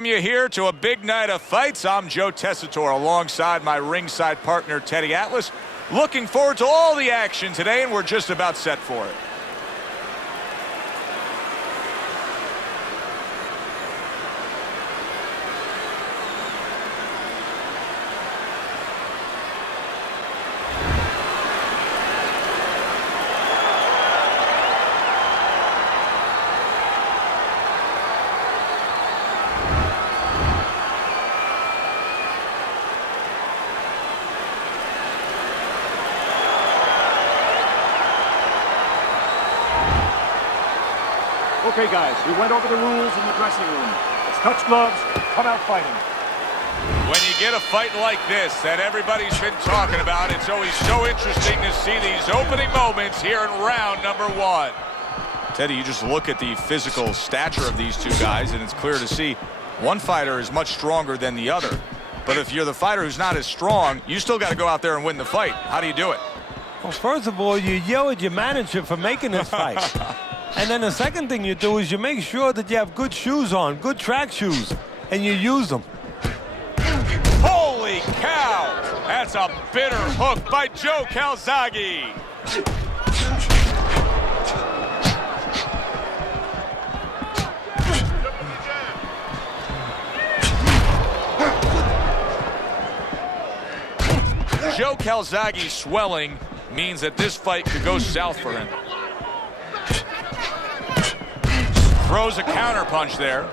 You here to a big night of fights. I'm Joe Tessitore alongside my ringside partner Teddy Atlas. Looking forward to all the action today, and we're just about set for it. Okay, guys, we went over the rules in the dressing room. Let's touch gloves, come out fighting. When you get a fight like this that everybody's been talking about, it's always so interesting to see these opening moments here in round number one. Teddy, you just look at the physical stature of these two guys, and it's clear to see one fighter is much stronger than the other. But if you're the fighter who's not as strong, you still got to go out there and win the fight. How do you do it? Well, first of all, you yell at your manager for making this fight. And then the second thing you do is you make sure that you have good shoes on, good track shoes, and you use them. Holy cow! That's a bitter hook by Joe Calzaghe. Joe Calzaghe's swelling means that this fight could go south for him. Throws a counter punch there.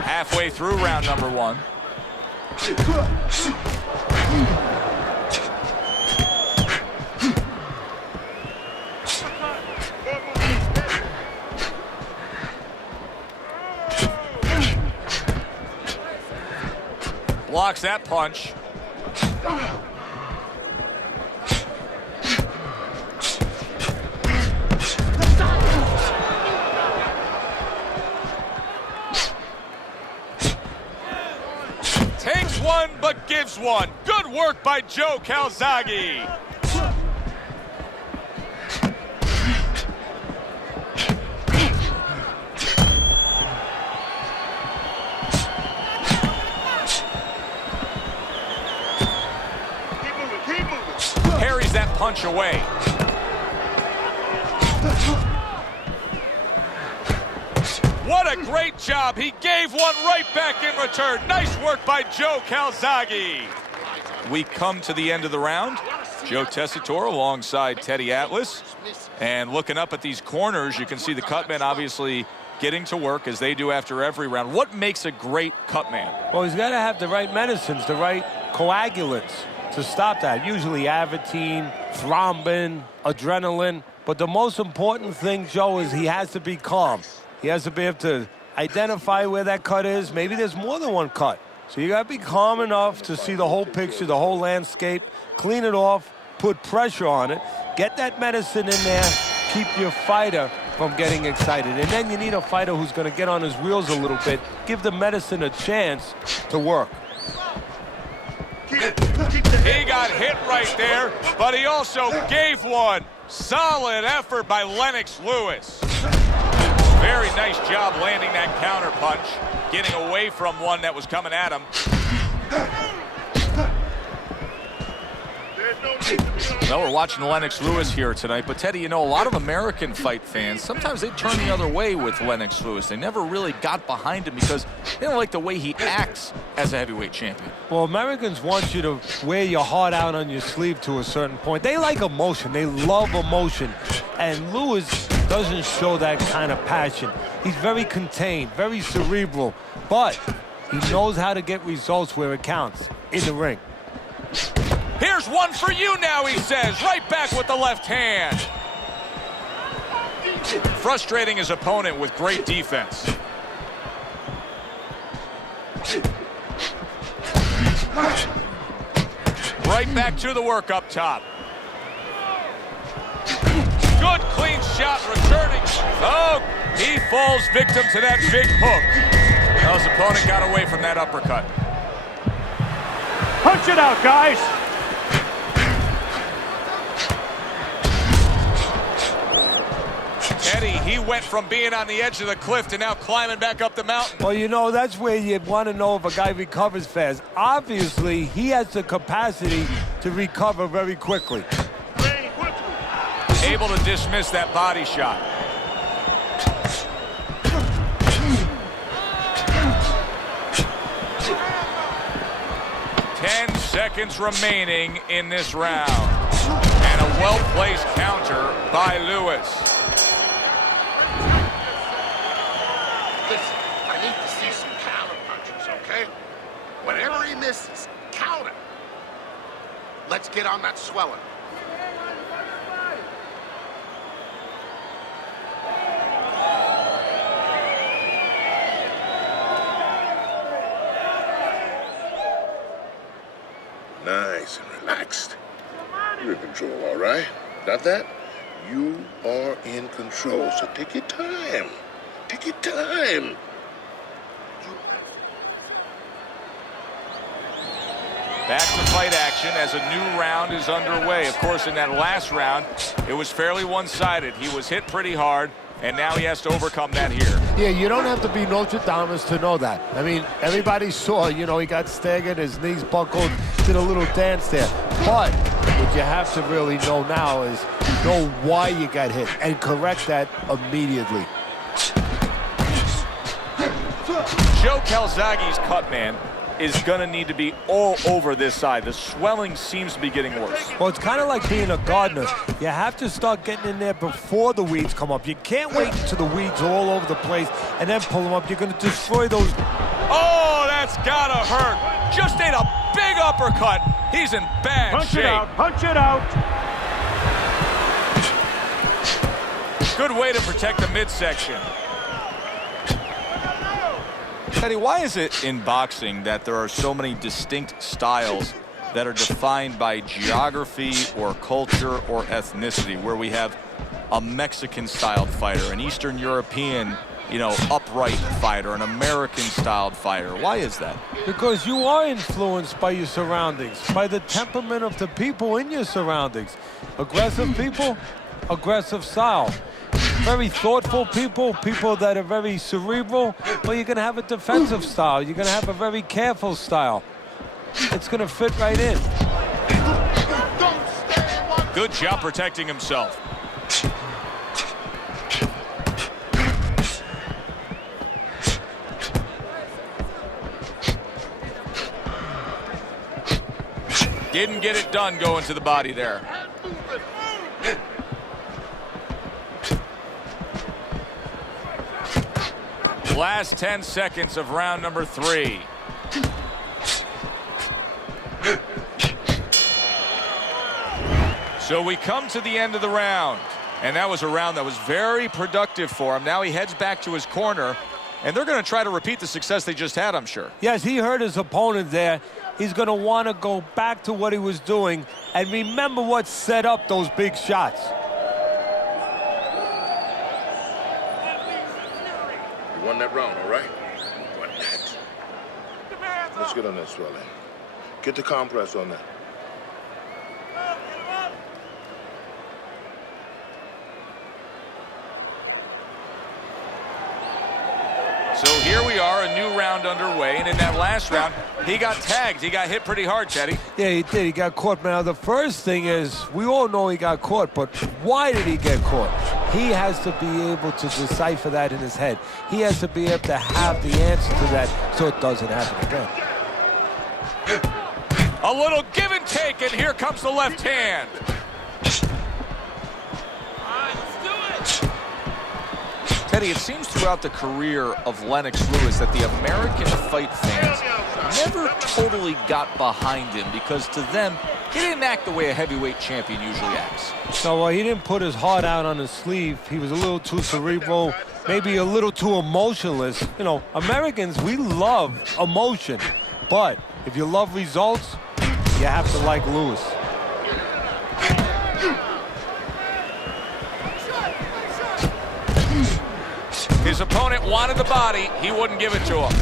Halfway through round number one. Blocks that punch. Takes one, but gives one. Good work by Joe Calzaghe. Parries that punch away. What a great job. He gave one right back in return. Nice work by Joe Calzaghe. We come to the end of the round. Joe Tessitore alongside Teddy Atlas. And looking up at these corners, you can see the cutmen obviously getting to work as they do after every round. What makes a great cutman? Well, he's got to have the right medicines, the right coagulants to stop that. Usually Avitine, thrombin, adrenaline. But the most important thing, Joe, is he has to be calm. He has to be able to identify where that cut is. Maybe there's more than one cut. So you got to be calm enough to see the whole picture, the whole landscape, clean it off, put pressure on it, get that medicine in there, keep your fighter from getting excited. And then you need a fighter who's going to get on his wheels a little bit, give the medicine a chance to work. He got hit right there, but he also gave one. Solid effort by Lennox Lewis. Very nice job landing that counter punch, getting away from one that was coming at him. Well, we're watching Lennox Lewis here tonight, but Teddy, you know, a lot of American fight fans, sometimes they turn the other way with Lennox Lewis. They never really got behind him because they don't like the way he acts as a heavyweight champion. Well, Americans want you to wear your heart out on your sleeve to a certain point. They like emotion. They love emotion. And Lewis doesn't show that kind of passion. He's very contained, very cerebral, but he knows how to get results where it counts, in the ring. Here's one for you now, he says, right back with the left hand. Frustrating his opponent with great defense. Right back to the work up top. Good clean shot returning. Oh, he falls victim to that big hook. Well, his opponent got away from that uppercut. Punch it out, guys. Eddie, he went from being on the edge of the cliff to now climbing back up the mountain. Well, you know, that's where you want to know if a guy recovers fast. Obviously, he has the capacity to recover very quickly. Able to dismiss that body shot. Ten seconds remaining in this round. And a well-placed counter by Lewis. Listen, I need to see some counter punches, okay? Whenever he misses, count it. Let's get on that swelling. Nice and relaxed. You're in control, all right? Got that? You are in control, so take your time. Take your time. Back to fight action as a new round is underway. Of course, in that last round, it was fairly one-sided. He was hit pretty hard, and now he has to overcome that here. Yeah, you don't have to be Notre Dame to know that. I mean, everybody saw, you know, he got staggered, his knees buckled, did a little dance there. But what you have to really know now is know why you got hit and correct that immediately. Joe Calzaghe's cut man is going to need to be all over this side. The swelling seems to be getting worse. Well, it's kind of like being a gardener. You have to start getting in there before the weeds come up. You can't wait until the weeds are all over the place and then pull them up. You're going to destroy those. Oh, that's got to hurt. Just ate a big uppercut. He's in bad shape. Punch it out. Good way to protect the midsection. Teddy, why is it in boxing that there are so many distinct styles that are defined by geography or culture or ethnicity, where we have a Mexican-styled fighter, an Eastern European, you know, upright fighter, an American-styled fighter? Why is that? Because you are influenced by your surroundings, by the temperament of the people in your surroundings. Aggressive people, aggressive style. Very thoughtful people, people that are very cerebral, well, you're going to have a defensive style. You're going to have a very careful style. It's going to fit right in. Good job protecting himself. Didn't get it done going to the body there. Last 10 seconds of round number 3. So we come to the end of the round, and that was a round that was very productive for him. Now he heads back to his corner, and they're going to try to repeat the success they just had, I'm sure. Yes, he hurt his opponent there. He's going to want to go back to what he was doing and remember what set up those big shots. You won that round, all right? You won that. Let's get on that swelling. Get the compress on that. So here we are, a new round underway, and in that last round, he got tagged. He got hit pretty hard, Teddy. Yeah, he did. He got caught. Now, the first thing is, we all know he got caught, but why did he get caught? He has to be able to decipher that in his head. He has to be able to have the answer to that so it doesn't happen again. A little give and take, and here comes the left hand. Teddy, it seems throughout the career of Lennox Lewis that the American fight fans never totally got behind him, because to them, he didn't act the way a heavyweight champion usually acts. So he didn't put his heart out on his sleeve. He was a little too cerebral, maybe a little too emotionless. You know, Americans, we love emotion. But if you love results, you have to like Lewis. His opponent wanted the body. He wouldn't give it to him.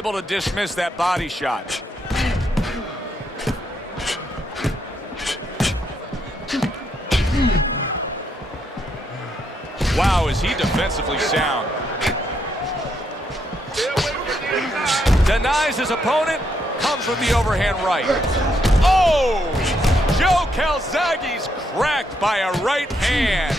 able to dismiss that body shot. Wow, is he defensively sound. Denies his opponent, comes with the overhand right. Oh! Joe Calzaghe's cracked by a right hand.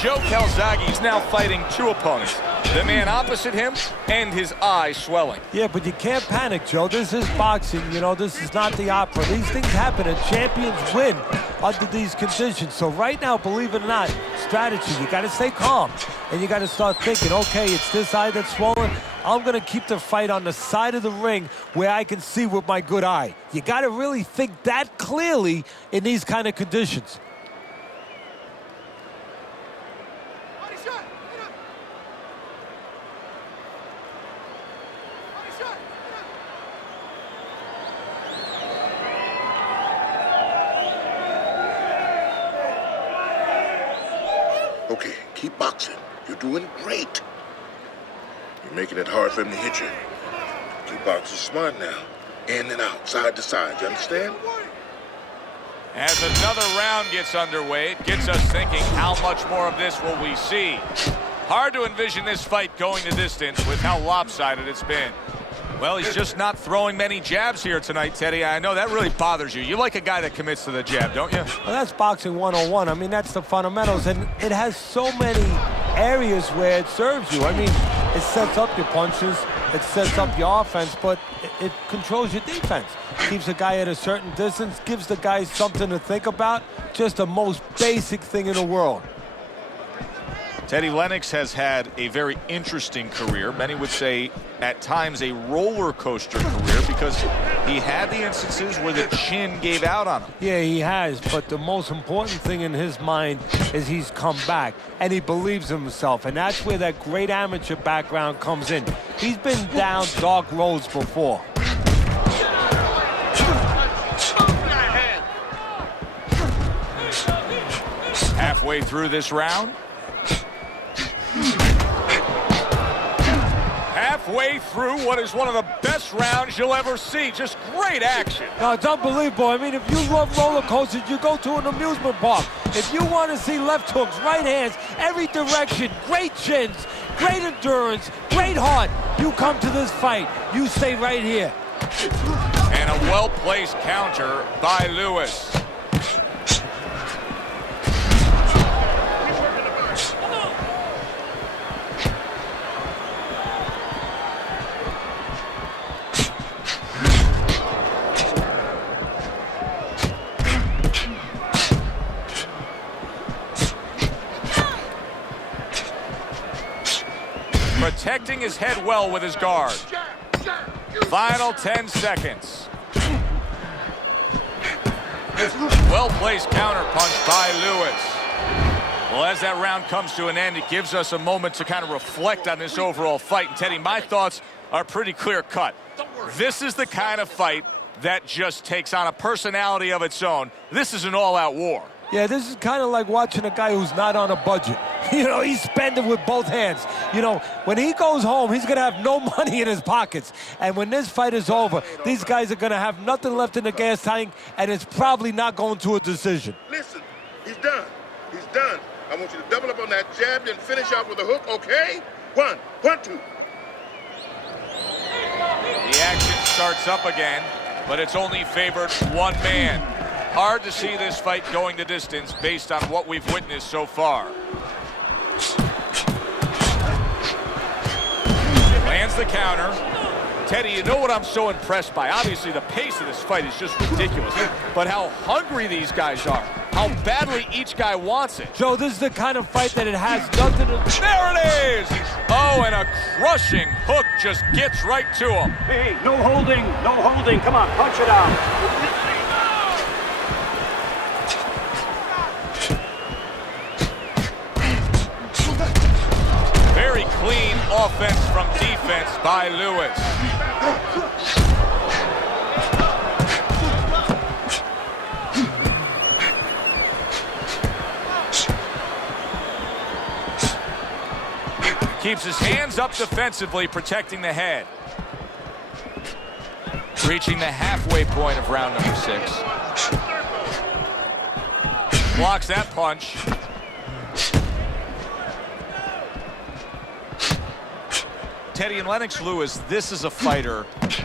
Joe Calzaghe is now fighting two opponents. The man opposite him and his eye swelling. Yeah, but you can't panic, Joe. This is boxing. You know, this is not the opera. These things happen, and champions win under these conditions. So right now, believe it or not, strategy. You got to stay calm, and you got to start thinking, okay, it's this eye that's swollen. I'm going to keep the fight on the side of the ring where I can see with my good eye. You got to really think that clearly in these kind of conditions. Okay, keep boxing. You're doing great. You're making it hard for him to hit you. Keep boxing smart now. In and out, side to side. You understand? As another round gets underway, it gets us thinking, how much more of this will we see? Hard to envision this fight going the distance with how lopsided it's been. Well, he's just not throwing many jabs here tonight, Teddy. I know that really bothers you. You like a guy that commits to the jab, don't you? Well, that's boxing 101. I mean, that's the fundamentals, and it has so many areas where it serves you. I mean, it sets up your punches, it sets up your offense, but it controls your defense. Keeps a guy at a certain distance, gives the guy something to think about. Just the most basic thing in the world. Teddy, Lennox has had a very interesting career. Many would say at times a roller coaster career because he had the instances where the chin gave out on him. Yeah, he has, but the most important thing in his mind is he's come back and he believes in himself, and that's where that great amateur background comes in. He's been down dark roads before. Halfway through this round. Halfway through what is one of the best rounds you'll ever see. Just great action. No, it's unbelievable. I mean, if you love roller coasters, you go to an amusement park. If you want to see left hooks, right hands, every direction, great chins, great endurance, great heart, you come to this fight. You stay right here. And a well-placed counter by Lewis. Protecting his head well with his guard. Final 10 seconds. Well-placed counter punch by Lewis. Well, as that round comes to an end, it gives us a moment to kind of reflect on this overall fight. And Teddy, my thoughts are pretty clear-cut. This is the kind of fight that just takes on a personality of its own. This is an all-out war. Yeah, this is kind of like watching a guy who's not on a budget. You know, he's spending with both hands. You know, when he goes home, he's going to have no money in his pockets. And when this fight is over, these guys are going to have nothing left in the gas tank, and it's probably not going to a decision. Listen, he's done. He's done. I want you to double up on that jab, then finish out with a hook, okay? 1, 2. The action starts up again, but it's only favored one man. Hard to see this fight going the distance based on what we've witnessed so far. Lands the counter. Teddy, you know what I'm so impressed by? Obviously, the pace of this fight is just ridiculous. But how hungry these guys are. How badly each guy wants it. Joe, this is the kind of fight that it has nothing to... There it is! Oh, and a crushing hook just gets right to him. Hey, no holding, no holding. Come on, punch it out. Very clean offense from defense by Lewis. Keeps his hands up defensively, protecting the head. Reaching the halfway point of round number 6. Blocks that punch. Teddy and Lennox Lewis, this is a fighter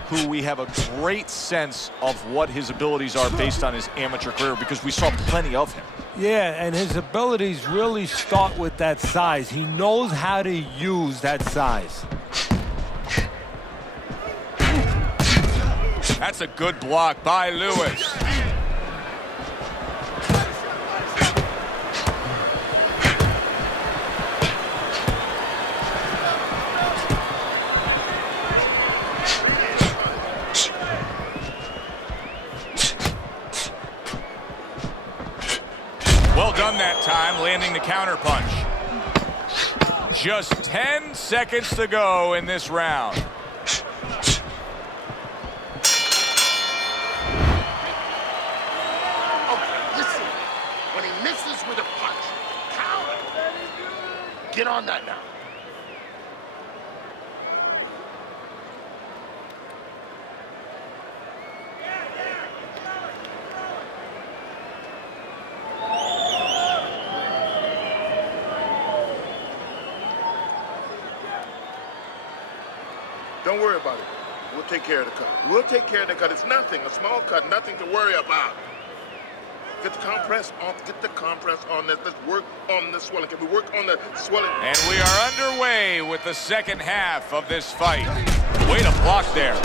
who we have a great sense of what his abilities are based on his amateur career because we saw plenty of him. Yeah, and his abilities really start with that size. He knows how to use that size. That's a good block by Lewis. Well done that time, landing the counter punch. Just 10 seconds to go in this round. Okay, listen. When he misses with a punch, counter. Get on that now. Don't worry about it. We'll take care of the cut. We'll take care of the cut. It's nothing. A small cut, nothing to worry about. Get the compress on. Get the compress on this. Let's work on the swelling. Can we work on the swelling? And we are underway with the second half of this fight. Way to block there.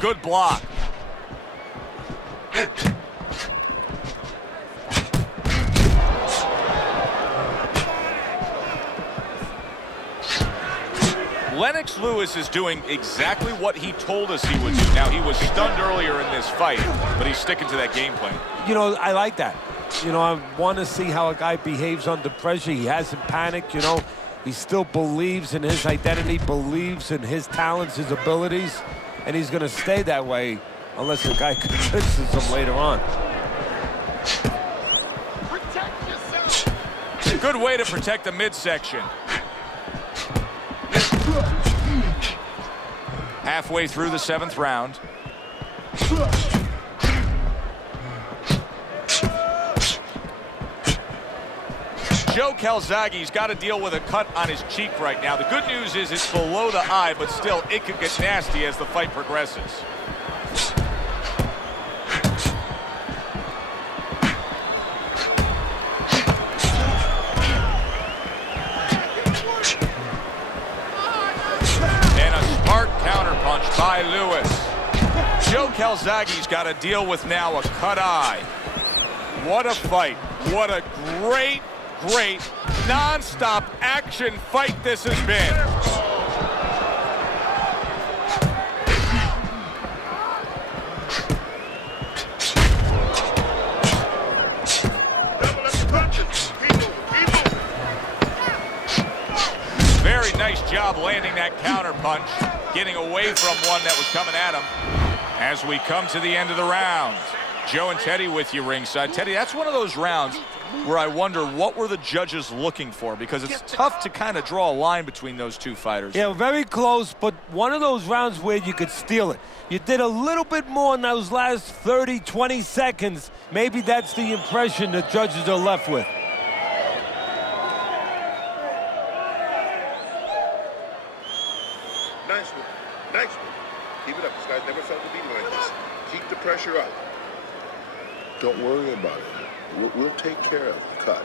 Good block. Lennox Lewis is doing exactly what he told us he would do. Now, he was stunned earlier in this fight, but he's sticking to that game plan. You know, I like that. You know, I want to see how a guy behaves under pressure. He hasn't panicked, you know. He still believes in his identity, believes in his talents, his abilities, and he's going to stay that way unless the guy convinces him later on. Protect yourself. Good way to protect the midsection. Halfway through the 7th round. Joe Calzaghe's got to deal with a cut on his cheek right now. The good news is it's below the eye, but still, it could get nasty as the fight progresses. And a smart counterpunch by Lewis. Joe Calzaghe's got to deal with now a cut eye. What a fight. What a great non-stop action fight this has been. Very nice job landing that counter punch, getting away from one that was coming at him. As we come to the end of the round, Joe and Teddy with you ringside. Teddy, that's one of those rounds where I wonder what were the judges looking for, because it's tough to kind of draw a line between those two fighters. Yeah, very close, but one of those rounds where you could steal it. You did a little bit more in those last 30, 20 seconds. Maybe that's the impression the judges are left with. Nice one. Nice one. Keep it up. This guy's never felt a beating like this. Keep the pressure up. Don't worry about it. We'll take care of the cut.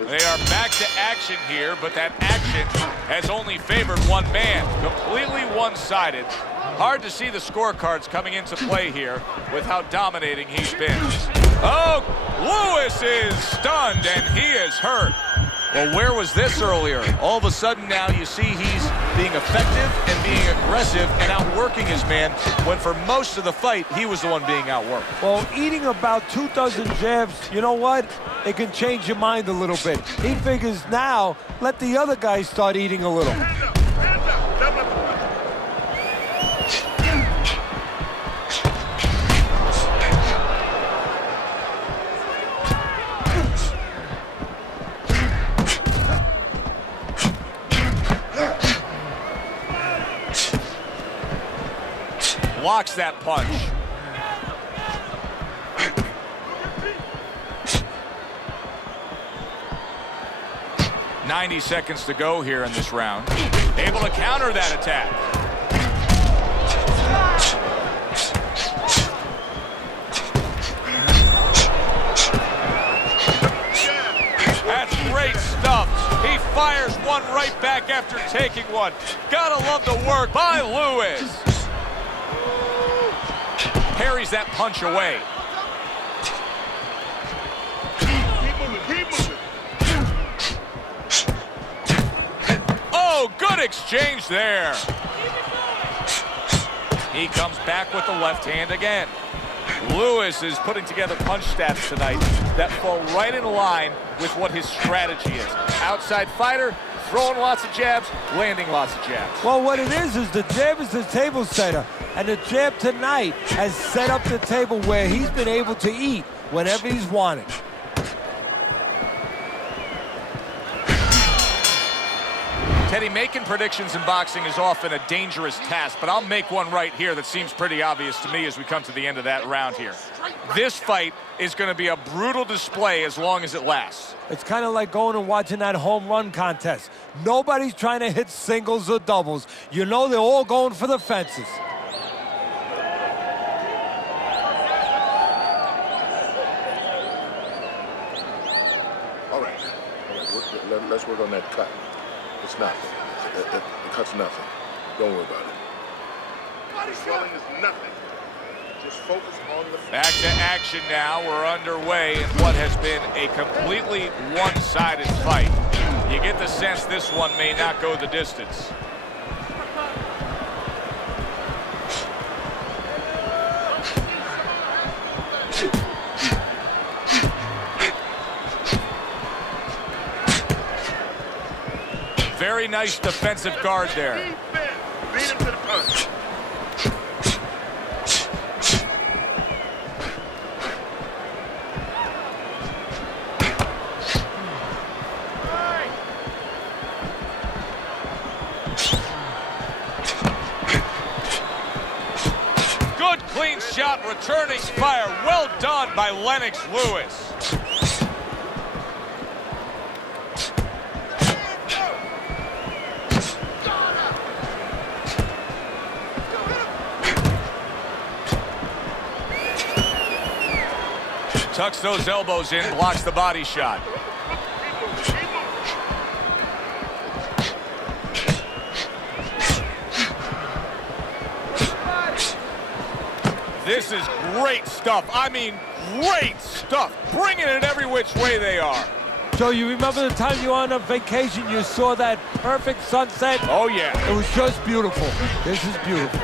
They are back to action here, but that action has only favored one man. Completely one-sided. Hard to see the scorecards coming into play here with how dominating he's been. Oh, Lewis is stunned and he is hurt. Well, where was this earlier? All of a sudden now you see he's being effective and being aggressive and outworking his man, when for most of the fight, he was the one being outworked. Well, eating about 2 dozen jabs, you know what? It can change your mind a little bit. He figures now, let the other guy start eating a little. Hands up, hands up. blocks that punch. "90 seconds to go here in this round." Able to counter that attack. That's great stuff. He fires one right back after taking one. Gotta love the work by Lewis. Parries that punch away. Oh, good exchange there. He comes back with the left hand again. Lewis is putting together punch stats tonight that fall right in line with what his strategy is. Outside fighter, throwing lots of jabs, landing lots of jabs. Well, what it is the jab is the table setter. And the jab tonight has set up the table where he's been able to eat whenever he's wanted. Teddy, making predictions in boxing is often a dangerous task, but I'll make one right here that seems pretty obvious to me as we come to the end of that round here. This fight is going to be a brutal display as long as it lasts. It's kind of like going and watching that home run contest. Nobody's trying to hit singles or doubles. You know they're all going for the fences. All right. Let's work on that cut. It's nothing. The cut's nothing. Don't worry about it. Body swelling is nothing. Just focus on the... Back to action now. We're underway in what has been a completely one-sided fight. You get the sense this one may not go the distance. Very nice defensive guard there. Beat him to the punch. Good clean shot, returning fire. Well done by Lennox Lewis. Tucks those elbows in, blocks the body shot. This is great stuff. I mean, great stuff. Bringing it every which way they are. Joe, you remember the time you were on a vacation, you saw that perfect sunset? Oh, yeah. It was just beautiful. This is beautiful.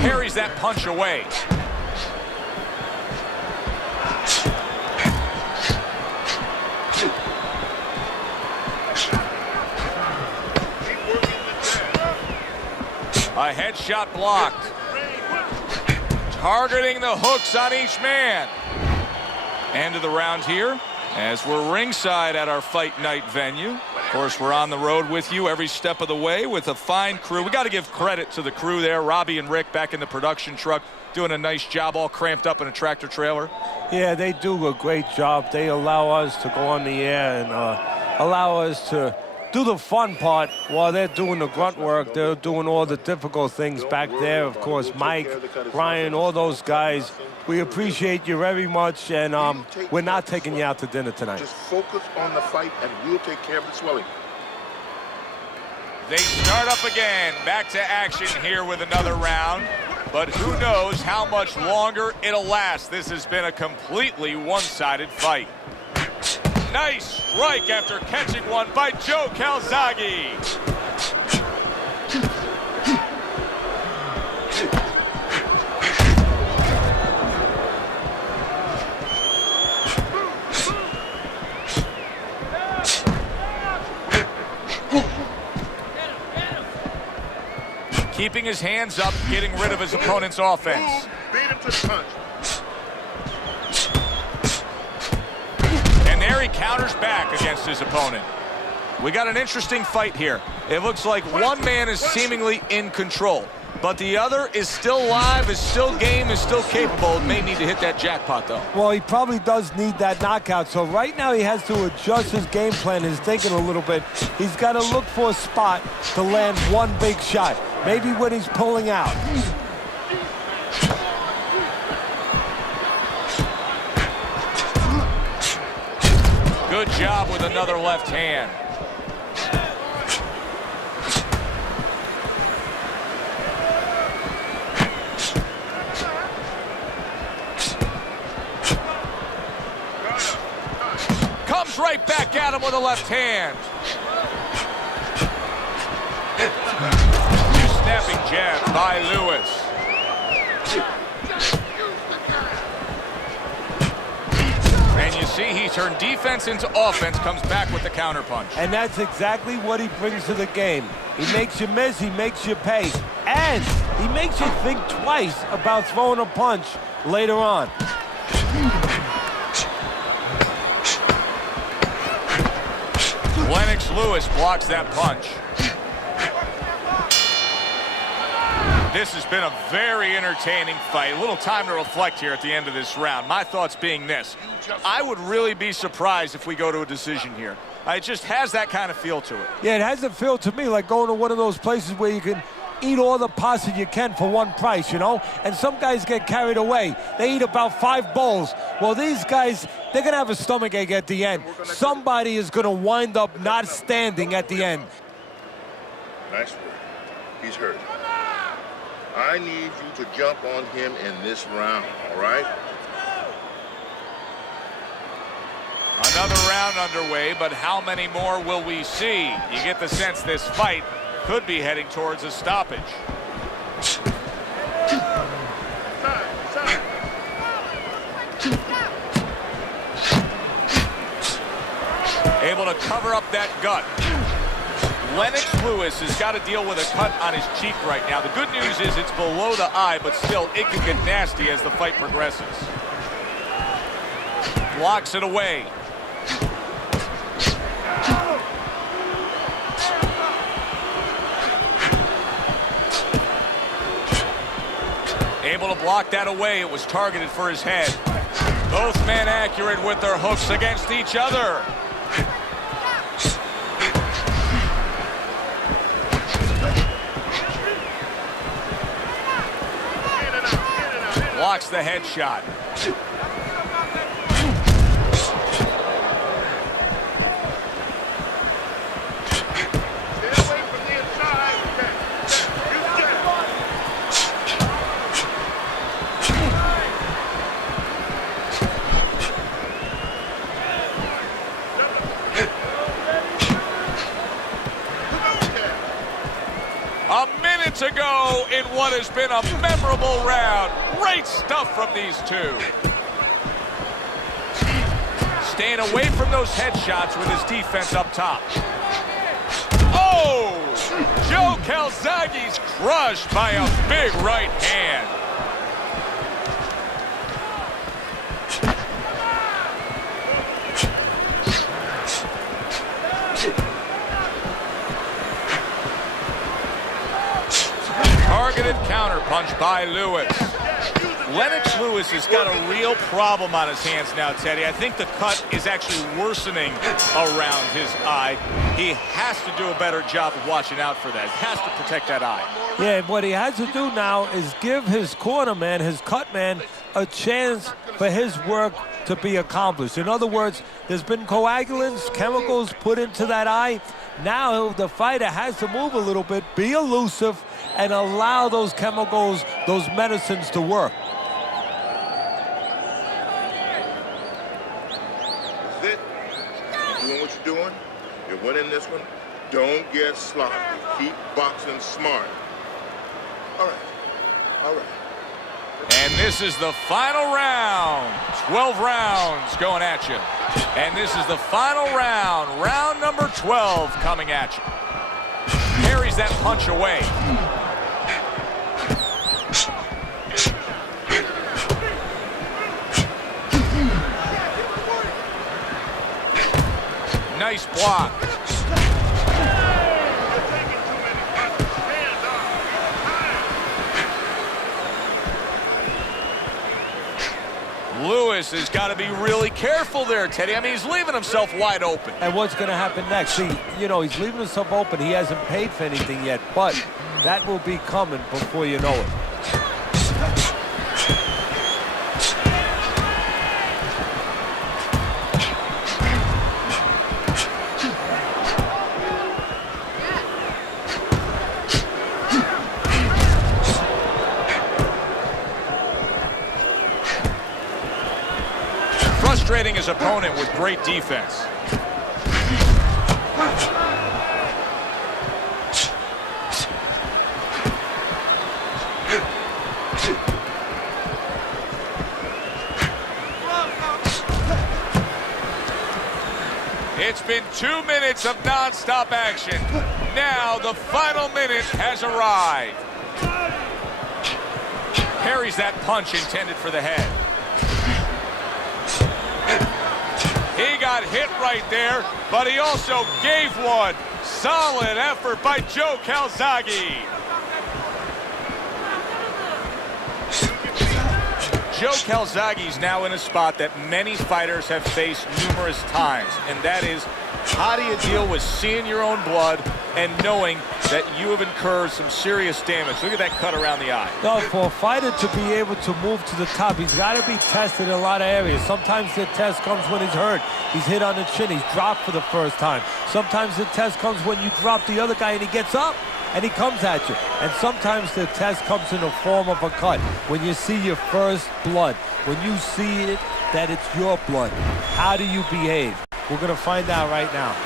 Parries that punch away. A headshot blocked. Targeting the hooks on each man. End of the round here as we're ringside at our fight night venue. Of course, we're on the road with you every step of the way with a fine crew. We got to give credit to the crew there. Robbie and Rick back in the production truck doing a nice job, all cramped up in a tractor trailer. Yeah, they do a great job. They allow us to go on the air and allow us to do the fun part while they're doing the grunt work. They're doing all the difficult things back there. Of course, Mike, Ryan, all those guys. We appreciate you very much, and we're not taking you out to dinner tonight. Just focus on the fight, and we'll take care of the swelling. They start up again. Back to action here with another round. But who knows how much longer it'll last. This has been a completely one-sided fight. Nice strike after catching one by Joe Calzaghe. keeping his hands up, getting rid of his opponent's offense. Beat him to the punch. And there he counters back against his opponent. We got an interesting fight here. It looks like one man is seemingly in control, but the other is still live, is still game, is still capable. May need to hit that jackpot, though. Well, he probably does need that knockout. So right now he has to adjust his game plan, his thinking a little bit. He's got to look for a spot to land one big shot. Maybe when he's pulling out. Good job with another left hand. Comes right back at him with a left hand. Snapping jab by Lewis. And you see he turned defense into offense, comes back with the counterpunch. And that's exactly what he brings to the game. He makes you miss, he makes you pay. And he makes you think twice about throwing a punch later on. Lennox Lewis blocks that punch. This has been a very entertaining fight. A little time to reflect here at the end of this round. My thoughts being this. I would really be surprised if we go to a decision here. It just has that kind of feel to it. Yeah, it has a feel to me like going to one of those places where you can eat all the pasta you can for one price, you know? And some guys get carried away. They eat about 5 bowls. Well, these guys, they're going to have a stomachache at the end. Somebody is going to wind up not standing at the end. Nice work. He's hurt. I need you to jump on him in this round, all right? Another round underway, but how many more will we see? You get the sense this fight could be heading towards a stoppage. Able to cover up that gut. Lennox Lewis has got to deal with a cut on his cheek right now. The good news is it's below the eye, but still it can get nasty as the fight progresses. Blocks it away. Able to block that away. It was targeted for his head. Both men accurate with their hooks against each other. Blocks the headshot. A minute to go in what has been a memorable round. Great stuff from these two. Staying away from those headshots with his defense up top. Oh! Joe Calzaghe's crushed by a big right hand. Targeted counterpunch by Lewis. Lennox Lewis has got a real problem on his hands now, Teddy. I think the cut is actually worsening around his eye. He has to do a better job of watching out for that. He has to protect that eye. Yeah, what he has to do now is give his corner man, his cut man, a chance for his work to be accomplished. In other words, there's been coagulants, chemicals put into that eye. Now the fighter has to move a little bit, be elusive, and allow those chemicals, those medicines to work. That's it. You're doing what you're doing. You're winning this one. Don't get sloppy. Keep boxing smart. All right. All right. And this is the final round. 12 rounds going at you. And this is the final round. Round number 12 coming at you. Carries that punch away. Nice block. Lewis has got to be really careful there, Teddy. I mean, he's leaving himself wide open. And what's going to happen next? See, you know, he's leaving himself open. He hasn't paid for anything yet, but that will be coming before you know it. Frustrating his opponent with great defense. It's been 2 minutes of non-stop action. Now the final minute has arrived. Parries that punch intended for the head. He got hit right there, but he also gave one. Solid effort by Joe Calzaghe. Joe Calzaghe is now in a spot that many fighters have faced numerous times, and that is, how do you deal with seeing your own blood and knowing that you have incurred some serious damage? Look at that cut around the eye. No, for a fighter to be able to move to the top, he's got to be tested in a lot of areas. Sometimes the test comes when he's hurt. He's hit on the chin. He's dropped for the first time. Sometimes the test comes when you drop the other guy and he gets up and he comes at you. And sometimes the test comes in the form of a cut. When you see your first blood, when you see it, that it's your blood, how do you behave? We're going to find out right now.